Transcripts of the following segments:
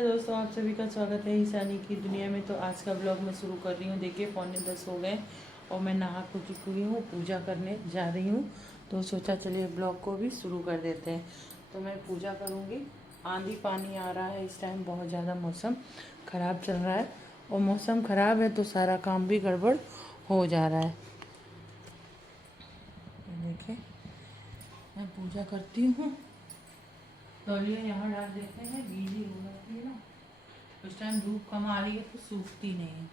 दोस्तों, आप सभी का स्वागत है ईशानी की दुनिया में। तो आज का ब्लॉग मैं शुरू कर रही हूँ। देखिए 9:45 हो गए और मैं नहा चुकी हुई हूँ, पूजा करने जा रही हूँ। तो सोचा चलिए ब्लॉग को भी शुरू कर देते हैं। तो मैं पूजा करूँगी। आंधी पानी आ रहा है इस टाइम, बहुत ज़्यादा मौसम ख़राब चल रहा है और मौसम ख़राब है तो सारा काम भी गड़बड़ हो जा रहा है। देखिए मैं पूजा करती हूँ। तौलिया यहाँ डाल देते हैं, गीली हो जाती है ना, उस टाइम धूप कम आ रही है तो सूखती नहीं है।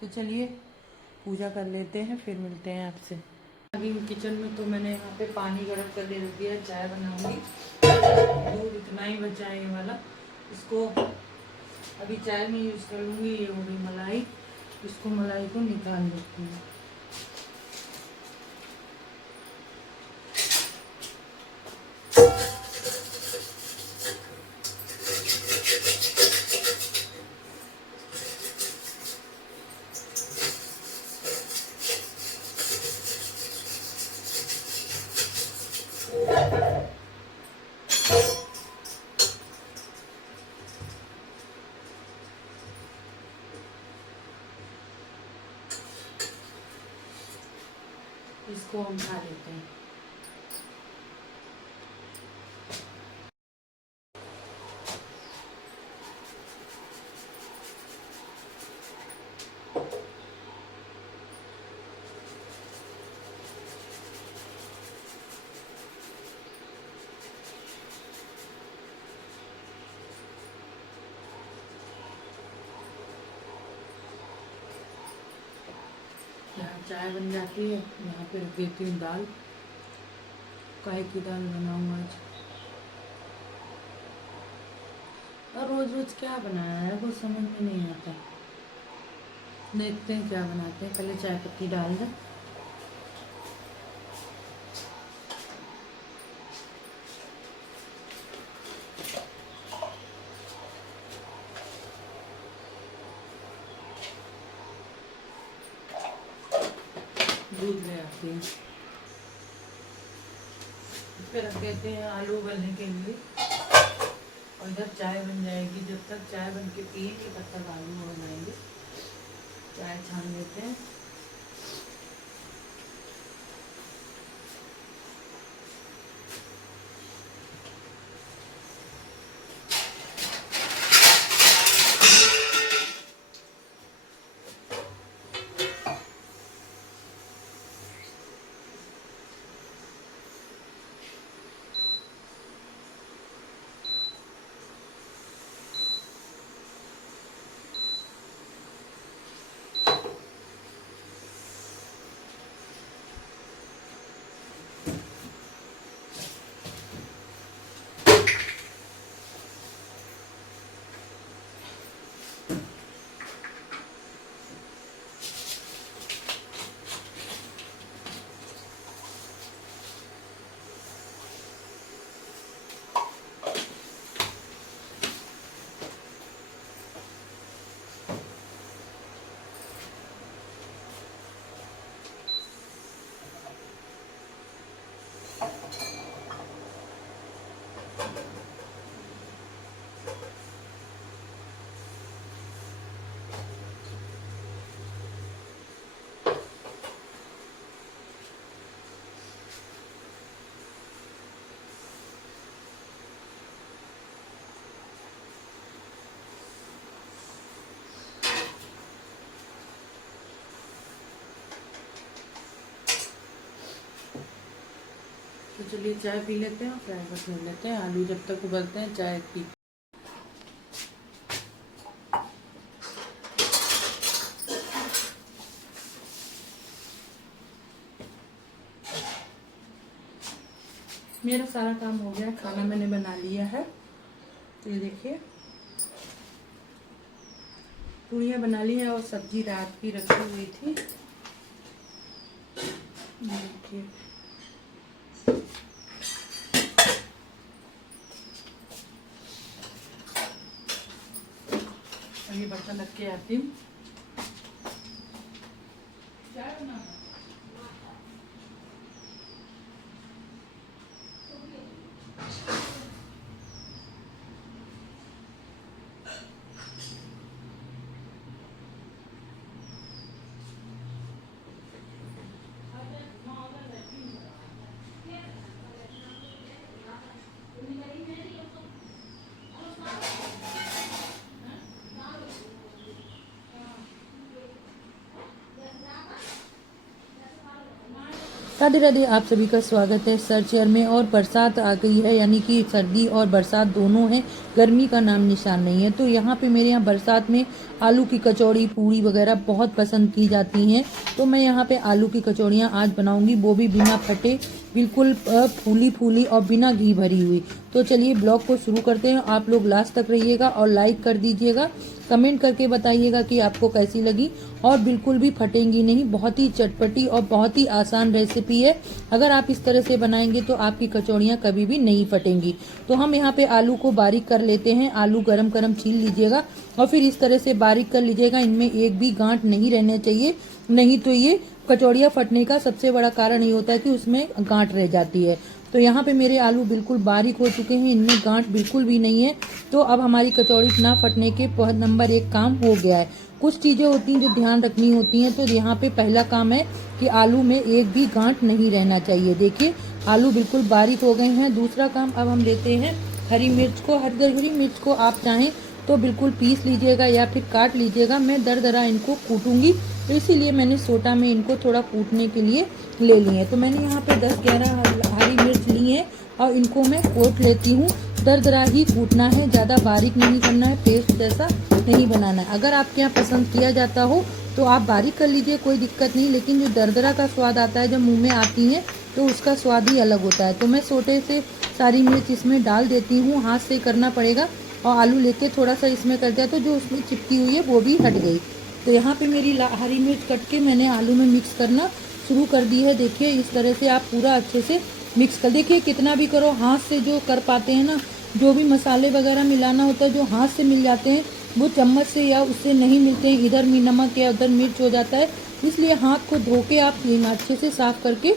तो चलिए पूजा कर लेते हैं, फिर मिलते हैं आपसे। अभी किचन में तो मैंने यहाँ पे पानी गर्म करने रख दिया, चाय बनाऊंगी। दूध इतना ही बचा है ये वाला, इसको अभी चाय में यूज़ कर लूँगी। ये हो गई मलाई, इसको मलाई को निकाल देती हूँ। इसको हम खा लेते हैं। यहाँ चाय बन जाती है, यहाँ पे रख देती हूँ दाल। काहे की दाल बनाऊँ आज, और रोज़ रोज़ क्या बनाया है वो समझ में नहीं आता। देखते हैं क्या बनाते हैं, पहले चाय पत्ती डाल दें। दूध ले आती है, फिर रख देते हैं आलू उबलने के लिए। और जब चाय बन जाएगी, जब तक चाय बन के पिएंगे तब तक आलू हो जाएंगे। चाय छान लेते हैं। तो चलिए चाय पी लेते हैं और फ्राई कर छोड़ लेते हैं। आलू जब तक उबलते हैं चाय पी। मेरा सारा काम हो गया, खाना मैंने बना लिया है। तो ये देखिए पूड़ियाँ बना ली है और सब्जी रात की रखी हुई थी। देखिए अभी बर्तन रख के आती हूँ। चाय बनाना राधे राधे, आप सभी का स्वागत है सर चेयर में। और बरसात आ गई है, यानी कि सर्दी और बरसात दोनों है, गर्मी का नाम निशान नहीं है। तो यहाँ पे मेरे यहाँ बरसात में आलू की कचौड़ी, पूड़ी वगैरह बहुत पसंद की जाती हैं। तो मैं यहाँ पे आलू की कचौड़ियाँ आज बनाऊंगी, वो भी बिना फटे, बिल्कुल फूली फूली और बिना घी भरी हुई। तो चलिए ब्लॉग को शुरू करते हैं। आप लोग लास्ट तक रहिएगा और लाइक कर दीजिएगा, कमेंट करके बताइएगा कि आपको कैसी लगी। और बिल्कुल भी फटेंगी नहीं, बहुत ही चटपटी और बहुत ही आसान रेसिपी है। अगर आप इस तरह से बनाएंगे तो आपकी कचौड़ियाँ कभी भी नहीं फटेंगी। तो हम यहाँ पे आलू को बारीक कर लेते हैं। आलू गरम गरम छील लीजिएगा और फिर इस तरह से बारीक कर लीजिएगा। इनमें एक भी गांठ नहीं रहने चाहिए, नहीं तो ये कचौड़ियाँ फटने का सबसे बड़ा कारण ये होता है कि उसमें गांठ रह जाती है। तो यहाँ पे मेरे आलू बिल्कुल बारीक हो चुके हैं, इनमें गांठ बिल्कुल भी नहीं है। तो अब हमारी कचौड़ी ना फटने के नंबर 1 काम हो गया है। कुछ चीज़ें होती हैं जो ध्यान रखनी होती हैं। तो यहाँ पे पहला काम है कि आलू में एक भी गांठ नहीं रहना चाहिए। देखिए आलू बिल्कुल बारीक हो गए हैं। दूसरा काम अब हम लेते हैं हरी मिर्च को। हरी मिर्च को आप चाहें तो बिल्कुल पीस लीजिएगा या फिर काट लीजिएगा। मैं दरदरा इनको कूटूंगी, तो इसीलिए मैंने सोटा में इनको थोड़ा कूटने के लिए ले लिए। तो मैंने यहाँ पे 10-11 हरी मिर्च ली है और इनको मैं कूट लेती हूँ। दरदरा ही कूटना है, ज़्यादा बारीक नहीं करना है, पेस्ट जैसा नहीं बनाना है। अगर आपके यहाँ पसंद किया जाता हो तो आप बारीक कर लीजिए, कोई दिक्कत नहीं। लेकिन जो दरदरा का स्वाद आता है जब मुँह में आती है तो उसका स्वाद ही अलग होता है। तो मैं सोटे से सारी मिर्च इसमें डाल देती हूँ, हाथ से करना पड़ेगा। और आलू लेके थोड़ा सा इसमें कर दिया तो जो उसमें चिपकी हुई है वो भी हट गई। तो यहाँ पे मेरी हरी मिर्च कट के मैंने आलू में मिक्स करना शुरू कर दी है। देखिए इस तरह से आप पूरा अच्छे से मिक्स कर, देखिए कितना भी करो हाथ से जो कर पाते हैं ना, जो भी मसाले वगैरह मिलाना होता है जो हाथ से मिल जाते हैं वो चम्मच से या उससे नहीं मिलते हैं। इधर नमक या उधर मिर्च हो जाता है, इसलिए हाथ को धो के आप अच्छे से साफ करके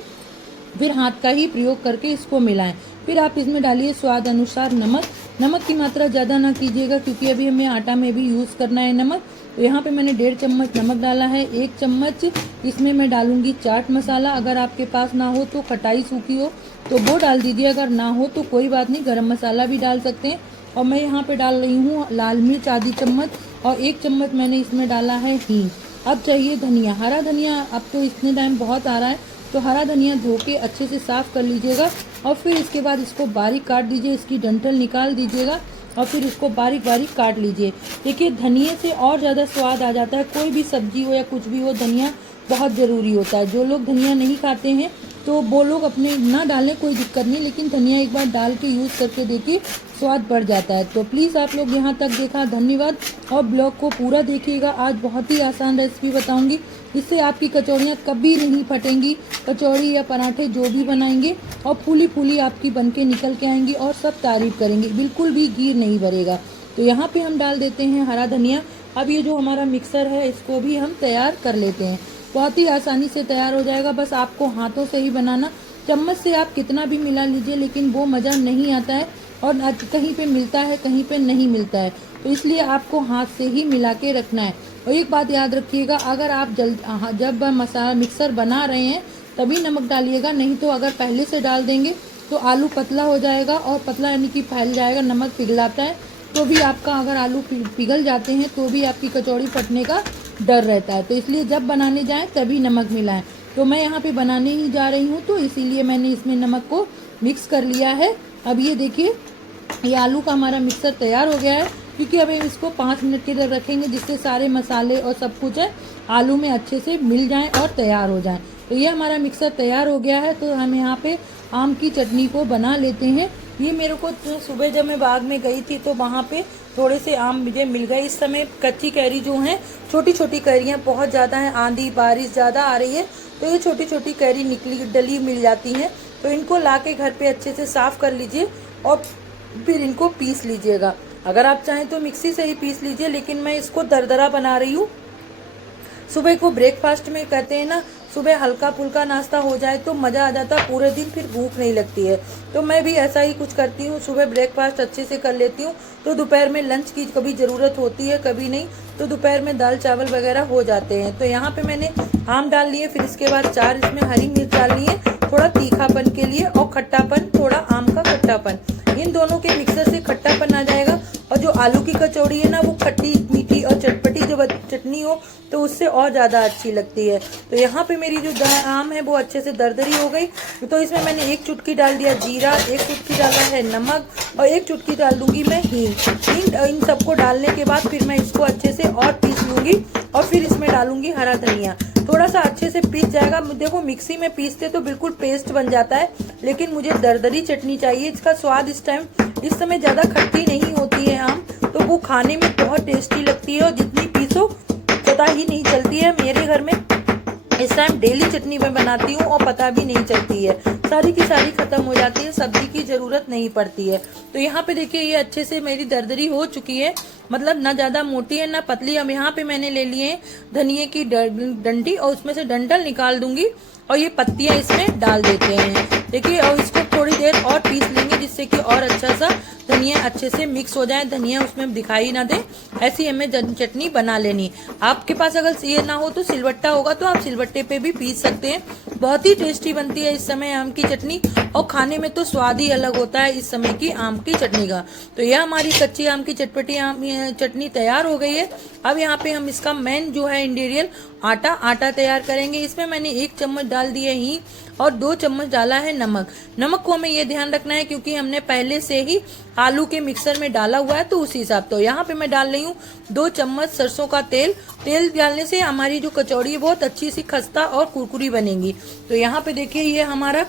फिर हाथ का ही प्रयोग करके इसको मिलाएं। फिर आप इसमें डालिए स्वाद अनुसार नमक। नमक की मात्रा ज़्यादा ना कीजिएगा क्योंकि अभी हमें आटा में भी यूज़ करना है नमक। तो यहाँ पे मैंने 1.5 चम्मच नमक डाला है। 1 चम्मच इसमें मैं डालूंगी चाट मसाला। अगर आपके पास ना हो तो खटाई सूखी हो तो वो डाल दीजिए, अगर ना हो तो कोई बात नहीं, गरम मसाला भी डाल सकते हैं। और मैं यहाँ पे डाल रही हूँ लाल मिर्च आधी चम्मच और 1 चम्मच मैंने इसमें डाला है हींग। अब चाहिए धनिया, हरा धनिया। अब तो इतने टाइम बहुत आ रहा है तो हरा धनिया धो के अच्छे से साफ कर लीजिएगा और फिर इसके बाद इसको बारीक काट दीजिए, इसकी डंठल निकाल दीजिएगा और फिर इसको बारीक बारीक काट लीजिए। देखिए धनिया से और ज़्यादा स्वाद आ जाता है, कोई भी सब्जी हो या कुछ भी हो, धनिया बहुत ज़रूरी होता है। जो लोग धनिया नहीं खाते हैं तो वो लोग अपने ना डालें, कोई दिक्कत नहीं, लेकिन धनिया एक बार डाल के यूज़ करके देखिए, स्वाद बढ़ जाता है। तो प्लीज़ आप लोग यहाँ तक देखा, धन्यवाद। और ब्लॉग को पूरा देखिएगा, आज बहुत ही आसान रेसिपी बताऊंगी, इससे आपकी कचौड़ियाँ कभी नहीं फटेंगी। कचौड़ी या पराठे जो भी बनाएंगे और फूली फूली आपकी बनके निकल के आएंगी और सब तारीफ करेंगे, बिल्कुल भी घी नहीं भरेगा। तो यहाँ पे हम डाल देते हैं हरा धनिया। अब ये जो हमारा मिक्सर है इसको भी हम तैयार कर लेते हैं। बहुत ही आसानी से तैयार हो जाएगा, बस आपको हाथों से ही बनाना। चम्मच से आप कितना भी मिला लीजिए लेकिन वो मज़ा नहीं आता है और कहीं पे मिलता है कहीं पे नहीं मिलता है, तो इसलिए आपको हाथ से ही मिला के रखना है। और एक बात याद रखिएगा, अगर आप जब मसाला मिक्सर बना रहे हैं तभी नमक डालिएगा, नहीं तो अगर पहले से डाल देंगे तो आलू पतला हो जाएगा और पतला यानी कि फैल जाएगा, नमक पिघलाता है तो भी आपका, अगर आलू पिघल जाते हैं तो भी आपकी कचौड़ी फटने का डर रहता है। तो इसलिए जब बनाने जाएं तभी नमक मिलाएं। तो मैं यहाँ पे बनाने ही जा रही हूँ तो इसीलिए मैंने इसमें नमक को मिक्स कर लिया है। अब ये देखिए ये आलू का हमारा मिक्सर तैयार हो गया है, क्योंकि अब हम इसको 5 मिनट के लिए रखेंगे जिससे सारे मसाले और सब कुछ है आलू में अच्छे से मिल जाएं और तैयार हो जाएं। तो ये हमारा मिक्सर तैयार हो गया है। तो हम यहाँ पे आम की चटनी को बना लेते हैं। ये मेरे को सुबह जब मैं बाग में गई थी तो वहाँ पे थोड़े से आम मुझे मिल गए। इस समय कच्ची कैरी जो हैं, छोटी छोटी कैरियाँ बहुत ज़्यादा हैं, आंधी बारिश ज़्यादा आ रही है तो ये छोटी छोटी कैरी निकली डली मिल जाती हैं। तो इनको ला के घर पे अच्छे से साफ़ कर लीजिए और फिर इनको पीस लीजिएगा। अगर आप चाहें तो मिक्सी से ही पीस लीजिए, लेकिन मैं इसको दरदरा बना रही हूँ। सुबह को ब्रेकफास्ट में कहते हैं ना, सुबह हल्का फुल्का नाश्ता हो जाए तो मज़ा आ जाता है, पूरे दिन फिर भूख नहीं लगती है। तो मैं भी ऐसा ही कुछ करती हूँ, सुबह ब्रेकफास्ट अच्छे से कर लेती हूँ तो दोपहर में लंच की कभी ज़रूरत होती है, कभी नहीं, तो दोपहर में दाल चावल वगैरह हो जाते हैं। तो यहाँ पे मैंने आम डाल लिए, फिर इसके बाद 4 इसमें हरी मिर्च डालनी है, थोड़ा तीखापन के लिए, और खट्टापन, थोड़ा आम का खट्टापन, इन दोनों के मिक्सर से खट्टापन आ जाएगा। और जो आलू की कचौड़ी है ना वो खट्टी मीठी और चटपटी जब चटनी हो तो उससे और ज़्यादा अच्छी लगती है। तो यहाँ पे मेरी जो आम है वो अच्छे से दरदरी हो गई। तो इसमें मैंने 1 चुटकी डाल दिया जीरा, 1 चुटकी डाला है नमक और 1 चुटकी डाल दूंगी मैं हींग। इन सबको डालने के बाद फिर मैं इसको अच्छे से और पीस लूंगी और फिर इसमें डालूंगी हरा धनिया। थोड़ा सा अच्छे से पीस जाएगा। देखो मिक्सी में पीसते तो बिल्कुल पेस्ट बन जाता है, लेकिन मुझे दरदरी चटनी चाहिए। इसका स्वाद इस समय ज़्यादा खट्टी नहीं होती है आम, तो वो खाने में बहुत टेस्टी लगती है और जितनी पीसो पता ही नहीं चलती है। मेरे घर में इस टाइम डेली चटनी मैं बनाती हूँ और पता भी नहीं चलती है, सारी की सारी खत्म हो जाती है, सब्जी की जरूरत नहीं पड़ती है। तो यहाँ पे देखिए ये अच्छे से मेरी दरदरी हो चुकी है, मतलब ना ज्यादा मोटी है ना पतली। अब यहाँ पे मैंने ले लिए धनिए की डंडी और उसमें से डंठल निकाल दूंगी और ये पत्तियां इसमें डाल देते हैं। देखिए और इसको थोड़ी देर और पीस लेंगे जिससे कि और अच्छा सा धनिया अच्छे से मिक्स हो जाए, धनिया उसमें दिखाई ना दे, ऐसी हमें चटनी बना लेनी। आपके पास अगर ये ना हो तो सिलबट्टा होगा तो आप सिलबट्टे पे भी पीस सकते हैं। बहुत ही टेस्टी बनती है इस समय आम की चटनी और खाने में तो स्वाद ही अलग होता है इस समय की आम की चटनी का। तो यह हमारी कच्ची आम की चटपटी चटनी तैयार हो गई है। अब यहाँ पे हम इसका मेन जो है इंग्रेडिएंट आटा तैयार करेंगे। इसमें मैंने 1 चम्मच डाल दिए हींग और 2 चम्मच डाला है नमक। नमक को हमें ये ध्यान रखना है क्योंकि हमने पहले से ही आलू के मिक्सर में डाला हुआ है, तो उसी हिसाब। तो यहाँ पे मैं डाल रही हूँ 2 चम्मच सरसों का तेल। तेल डालने से हमारी जो कचौड़ी है बहुत अच्छी सी खस्ता और कुरकुरी बनेगी। तो यहाँ पे देखिए ये हमारा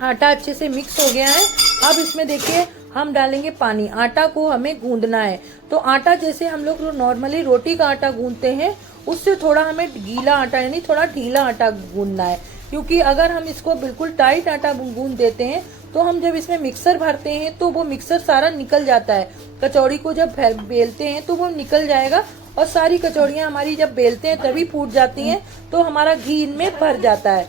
आटा अच्छे से मिक्स हो गया है। अब इसमें देखिए हम डालेंगे पानी। आटा को हमें गूंदना है। तो आटा जैसे हम लोग नॉर्मली रोटी का आटा गूंदते हैं उससे थोड़ा हमें गीला आटा यानी थोड़ा ढीला आटा गूंदना है, क्योंकि अगर हम इसको बिल्कुल टाइट आटा गूंद देते हैं तो हम जब इसमें मिक्सर भरते हैं तो वो मिक्सर सारा निकल जाता है। कचौड़ी को जब बेलते हैं तो वो निकल जाएगा और सारी कचौड़ियाँ हमारी जब बेलते हैं तभी फूट जाती हैं, तो हमारा घी इनमें भर जाता है।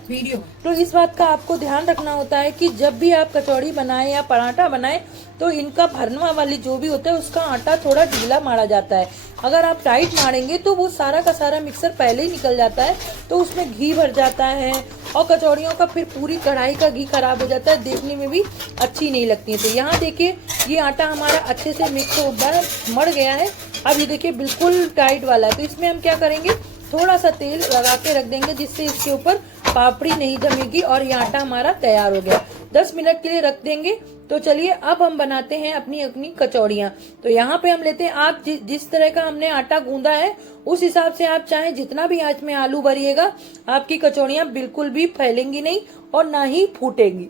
तो इस बात का आपको ध्यान रखना होता है कि जब भी आप कचौड़ी बनाएं या पराठा बनाएं तो इनका भरना वाली जो भी होता है उसका आटा थोड़ा ढीला मारा जाता है। अगर आप टाइट मारेंगे तो वो सारा का सारा मिक्सर पहले ही निकल जाता है, तो उसमें घी भर जाता है और कचौड़ियों का फिर पूरी कढ़ाई का घी खराब हो जाता है, देखने में भी अच्छी नहीं लगती है। तो यहाँ देखिए ये आटा हमारा अच्छे से मिक्स हो मर गया है। अब ये देखिए बिल्कुल टाइट वाला है। तो इसमें हम क्या करेंगे, थोड़ा सा तेल लगा के रख देंगे जिससे इसके ऊपर पापड़ी नहीं जमेगी और ये आटा हमारा तैयार हो गया। 10 मिनट के लिए रख देंगे। तो चलिए अब हम बनाते हैं अपनी कचौड़ियाँ। तो यहाँ पे हम लेते हैं, आप जिस तरह का हमने आटा गूंदा है उस हिसाब से आप चाहे जितना भी आंच में आलू भरिएगा, आपकी कचौड़ियाँ बिल्कुल भी फैलेंगी नहीं और ना ही फूटेंगी।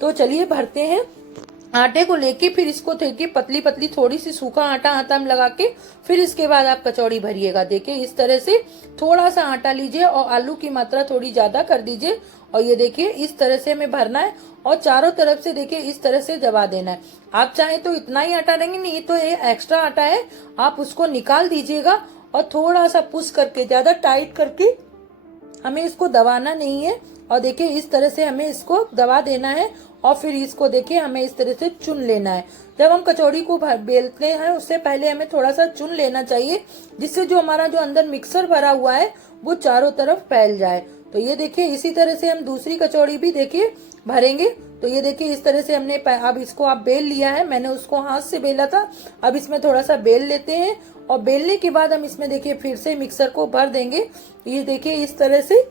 तो चलिए भरते हैं। आटे को लेके फिर इसको देखिए पतली पतली थोड़ी सी सूखा आटा हाथ में लगा के फिर इसके बाद आप कचौड़ी भरिएगा। देखिए इस तरह से थोड़ा सा आटा लीजिए और आलू की मात्रा थोड़ी ज्यादा कर दीजिए और ये देखिए इस तरह से हमें भरना है और चारों तरफ से देखिए इस तरह से दबा देना है। आप चाहे तो इतना ही आटा देंगे, नहीं तो ये एक्स्ट्रा आटा है, आप उसको निकाल दीजिएगा और थोड़ा सा पुश करके ज्यादा टाइट करके हमें इसको दबाना नहीं है। और देखिए इस तरह से हमें इसको दबा देना है और फिर इसको देखिए हमें इस तरह से चुन लेना है। जब हम कचौड़ी को बेलते हैं उससे पहले हमें थोड़ा सा चुन लेना चाहिए, जिससे जो हमारा जो अंदर मिक्सर भरा हुआ है वो चारों तरफ फैल जाए। तो ये देखिए इसी तरह से हम दूसरी कचौड़ी भी देखिए भरेंगे। तो ये देखिए इस तरह से हमने अब इसको आप बेल लिया है, मैंने उसको हाथ से बेला था, अब इसमें थोड़ा सा बेल लेते हैं और बेलने के बाद हम इसमें देखिए फिर से मिक्सर को भर देंगे। ये देखिए इस तरह से,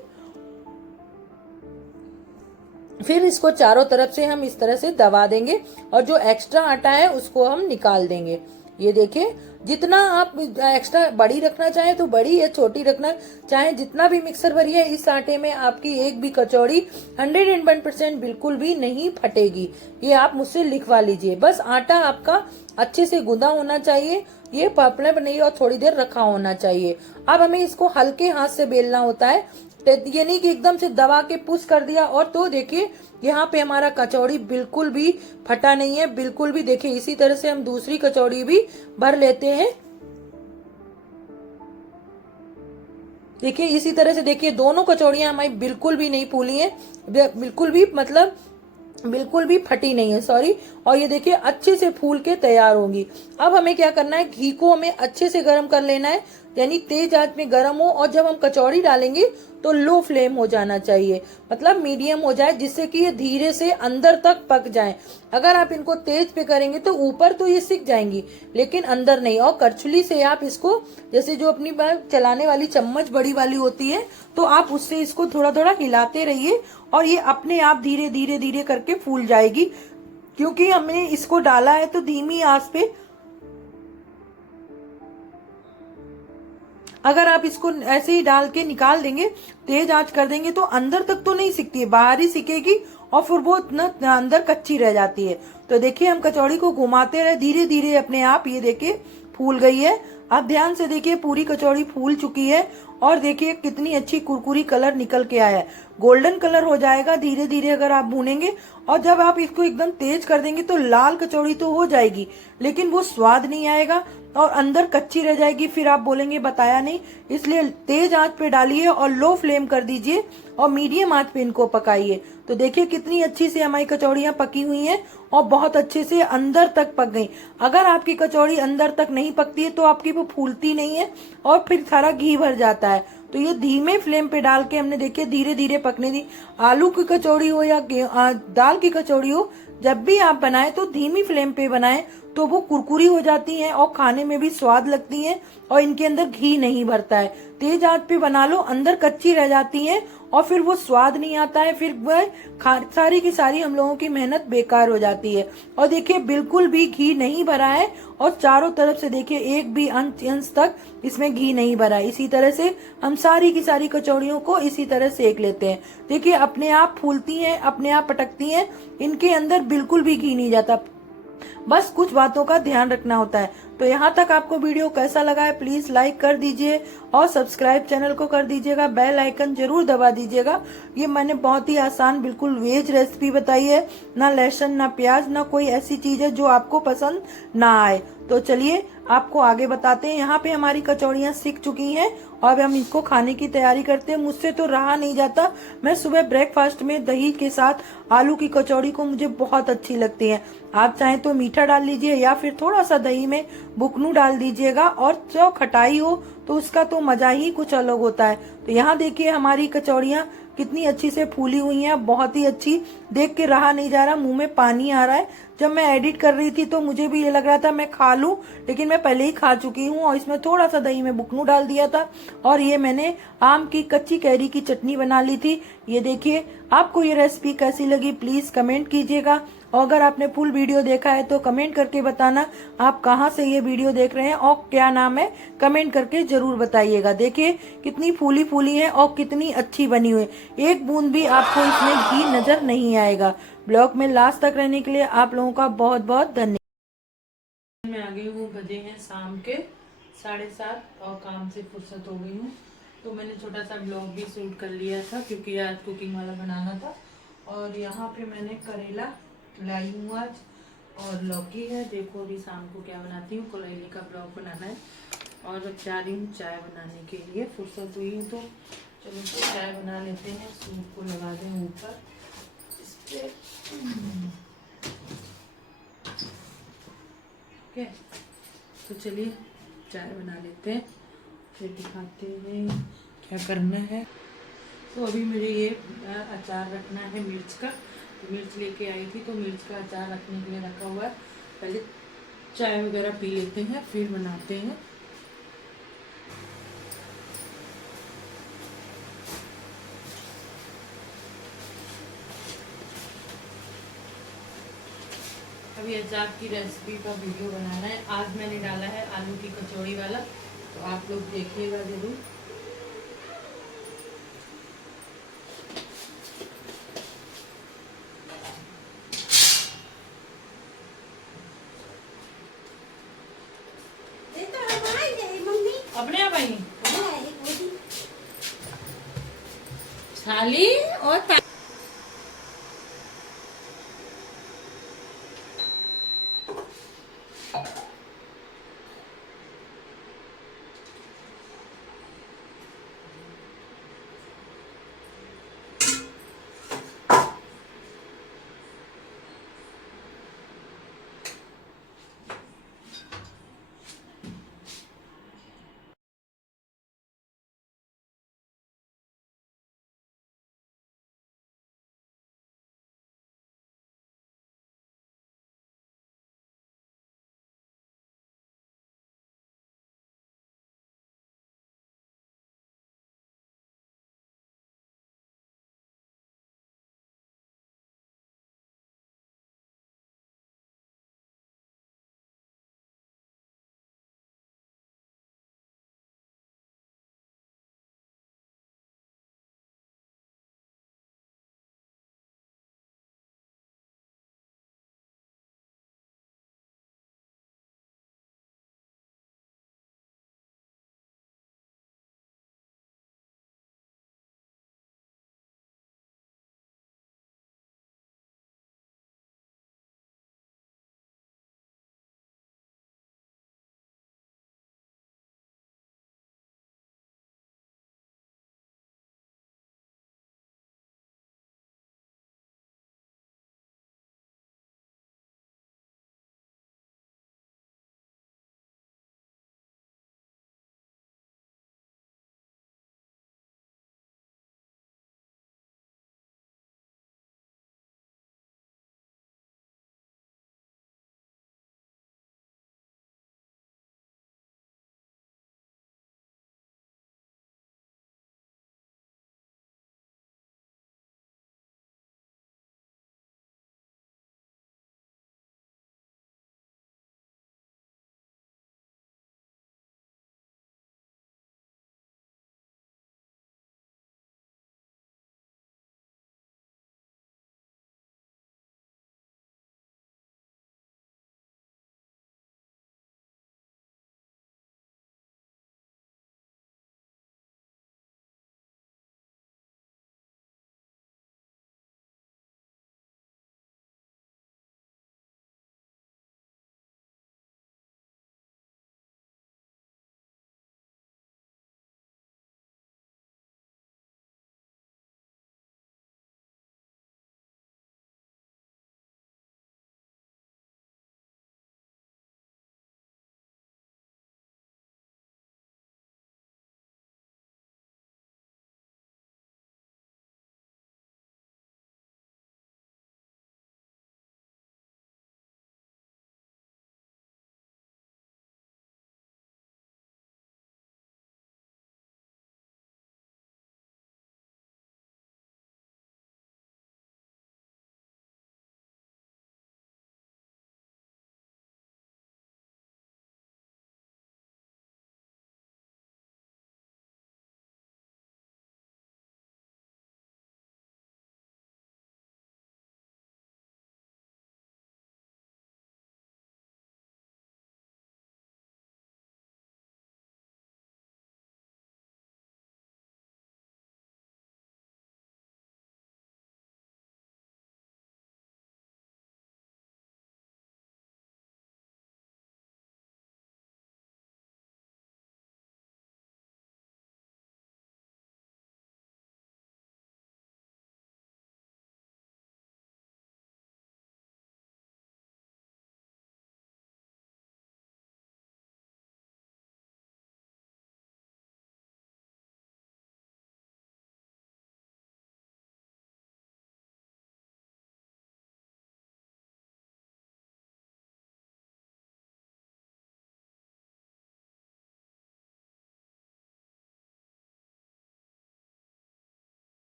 फिर इसको चारों तरफ से हम इस तरह से दबा देंगे और जो एक्स्ट्रा आटा है उसको हम निकाल देंगे। ये देखिए जितना आप एक्स्ट्रा बड़ी रखना चाहे तो बड़ी या छोटी रखना चाहे, जितना भी मिक्सर भरी है इस आटे में आपकी एक भी कचौड़ी 101% बिल्कुल भी नहीं फटेगी। ये आप मुझसे लिखवा लीजिए। बस आटा आपका अच्छे से गूंदा होना चाहिए, ये पापड़ नहीं और थोड़ी देर रखा होना चाहिए। अब हमें इसको हल्के हाथ से बेलना होता है, ये नहीं कि एकदम से दबा के पुश कर दिया। और तो देखिए यहाँ पे हमारा कचौड़ी बिल्कुल भी फटा नहीं है, बिल्कुल भी। देखिए इसी तरह से हम दूसरी कचौड़ी भी भर लेते हैं। देखिए इसी तरह से देखिए दोनों कचौड़ियां हमारी बिल्कुल भी नहीं फूली हैं, बिल्कुल भी मतलब बिल्कुल भी फटी नहीं है, सॉरी। और ये देखिए अच्छे से फूल के तैयार होंगी। अब हमें क्या करना है, घी को हमें अच्छे से गर्म कर लेना है। यानी तेज आंच में गर्म हो, और जब हम कचौड़ी डालेंगे तो लो फ्लेम हो जाना चाहिए, मतलब मीडियम हो जाए, जिससे कि ये धीरे से अंदर तक पक जाए। अगर आप इनको तेज पे करेंगे तो ऊपर तो ये सिक जाएंगी लेकिन अंदर नहीं। और करछुली से आप इसको, जैसे जो अपनी चलाने वाली चम्मच बड़ी वाली होती है, तो आप उससे इसको थोड़ा थोड़ा हिलाते रहिए और ये अपने आप धीरे धीरे धीरे करके फूल जाएगी। क्योंकि हमने इसको डाला है तो धीमी आंच पे, अगर आप इसको ऐसे ही डाल के निकाल देंगे, तेज आंच कर देंगे तो अंदर तक तो नहीं सिकती है, बाहर ही सिकेगी और फिर वो न अंदर कच्ची रह जाती है। तो देखिए हम कचौड़ी को घुमाते रहे, धीरे धीरे अपने आप ये देखिए फूल गई है। आप ध्यान से देखिए पूरी कचौड़ी फूल चुकी है और देखिए कितनी अच्छी कुरकुरी कलर निकल के आया है। गोल्डन कलर हो जाएगा धीरे धीरे अगर आप भूनेंगे, और जब आप इसको एकदम तेज कर देंगे तो लाल कचौड़ी तो हो जाएगी लेकिन वो स्वाद नहीं आएगा और अंदर कच्ची रह जाएगी, फिर आप बोलेंगे बताया नहीं। इसलिए तेज आंच पे डालिए और लो फ्लेम कर दीजिए और मीडियम आंच पे इनको पकाइए। तो देखिए कितनी अच्छी से हमारी कचौड़ियां पकी हुई हैं और बहुत अच्छे से अंदर तक पक गई। अगर आपकी कचौड़ी अंदर तक नहीं पकती है तो आपकी वो फूलती नहीं है और फिर सारा घी भर जाता है। तो ये धीमे फ्लेम पे डाल के हमने देखिए धीरे धीरे पकने दी। आलू की कचौड़ी हो या दाल की कचौड़ी हो, जब भी आप बनाएं तो धीमी फ्लेम पे बनाएं तो वो कुरकुरी हो जाती हैं और खाने में भी स्वाद लगती हैं और इनके अंदर घी नहीं भरता है। तेज आंच पे बना लो, अंदर कच्ची रह जाती हैं और फिर वो स्वाद नहीं आता है, फिर वह सारी की सारी हम लोगों की मेहनत बेकार हो जाती है। और देखिए बिल्कुल भी घी नहीं भरा है और चारों तरफ से देखिए एक भी अंश तक इसमें घी नहीं भरा है। इसी तरह से हम सारी की सारी कचौड़ियों को इसी तरह सेक लेते हैं। देखिए अपने आप फूलती हैं, अपने आप पटकती हैं, इनके अंदर बिल्कुल भी घी नहीं जाता। बस कुछ बातों का ध्यान रखना होता है। तो यहाँ तक आपको वीडियो कैसा लगा है प्लीज लाइक कर दीजिए और सब्सक्राइब चैनल को कर दीजिएगा, बेल आइकन जरूर दबा दीजिएगा। ये मैंने बहुत ही आसान बिल्कुल वेज रेसिपी बताई है, ना लहसुन ना प्याज ना कोई ऐसी चीज है जो आपको पसंद ना आए। तो चलिए आपको आगे बताते हैं। यहाँ पे हमारी कचौड़ियाँ सिक चुकी हैं और अब हम इसको खाने की तैयारी करते हैं। मुझसे तो रहा नहीं जाता, मैं सुबह ब्रेकफास्ट में दही के साथ आलू की कचौड़ी को मुझे बहुत अच्छी लगती है। आप चाहें तो मीठा डाल लीजिए या फिर थोड़ा सा दही में बुकनू डाल दीजिएगा, और जो खटाई हो तो उसका तो मजा ही कुछ अलग होता है। तो यहाँ देखिए हमारी कचौड़ियाँ कितनी अच्छी से फूली हुई हैं, बहुत ही अच्छी, देख के रहा नहीं जा रहा, मुंह में पानी आ रहा है। जब मैं एडिट कर रही थी तो मुझे भी ये लग रहा था मैं खा लूं, लेकिन मैं पहले ही खा चुकी हूँ और इसमें थोड़ा सा दही में बुकनू डाल दिया था। और ये मैंने आम की कच्ची कैरी की चटनी बना ली थी। ये देखिए आपको ये रेसिपी कैसी लगी प्लीज कमेंट कीजिएगा, और अगर आपने फुल वीडियो देखा है तो कमेंट करके बताना आप कहाँ से ये वीडियो देख रहे हैं और क्या नाम है, कमेंट करके जरूर बताइएगा। देखिए कितनी फूली फूली है और कितनी अच्छी बनी हुई है, एक बूंद भी आपको इसमें घी नजर नहीं आएगा। ब्लॉग में लास्ट तक रहने के लिए आप लोगों का बहुत बहुत धन्यवाद। मैं आ गई हूँ, बजे हैं शाम के 7:30 और काम से फुर्सत हो गई हूँ। तो मैंने छोटा सा ब्लॉग भी शूट कर लिया था क्योंकि आज कुकिंग वाला बनाना था। और यहाँ पे मैंने करेला लाई हूँ आज और लौकी है। देखो अभी शाम को क्या बनाती हूँ, करेले का ब्लॉग बनाना है। और अब जा रही हूँ चाय बनाने के लिए, फुर्सत हुई हूँ तो चलो तो चाय बना लेते हैं। सूप को लगा दें ऊपर इस पे। ओके तो चलिए चाय बना लेते हैं, फिर दिखाते हैं क्या करना है। तो अभी मुझे ये अचार रखना है मिर्च का, मिर्च लेके आई थी तो मिर्च का अचार रखने के लिए रखा हुआ है। पहले चाय वगैरह पी लेते हैं फिर बनाते हैं। अभी अचार की रेसिपी का वीडियो बनाना है। आज मैंने डाला है आलू की कचौड़ी वाला, तो आप लोग देखिएगा जरूर। अपने आप आई छाली और